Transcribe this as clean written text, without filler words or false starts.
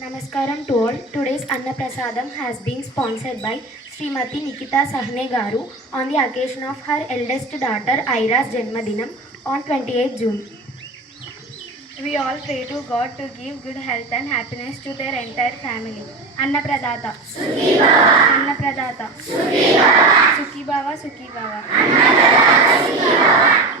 Namaskaram to all. Today's Annaprasadam has been sponsored by Srimati Nikita Sahne Garu on the occasion of her eldest daughter Aira's Janmadinam on 28th June. We all pray to God to give good health and happiness to their entire family. Annapradata. Sukhi Bhava. Annapradata. Sukhi Bhava. Sukhi Bhava. Sukhi Bhava. Annapradata Sukhi Bhava.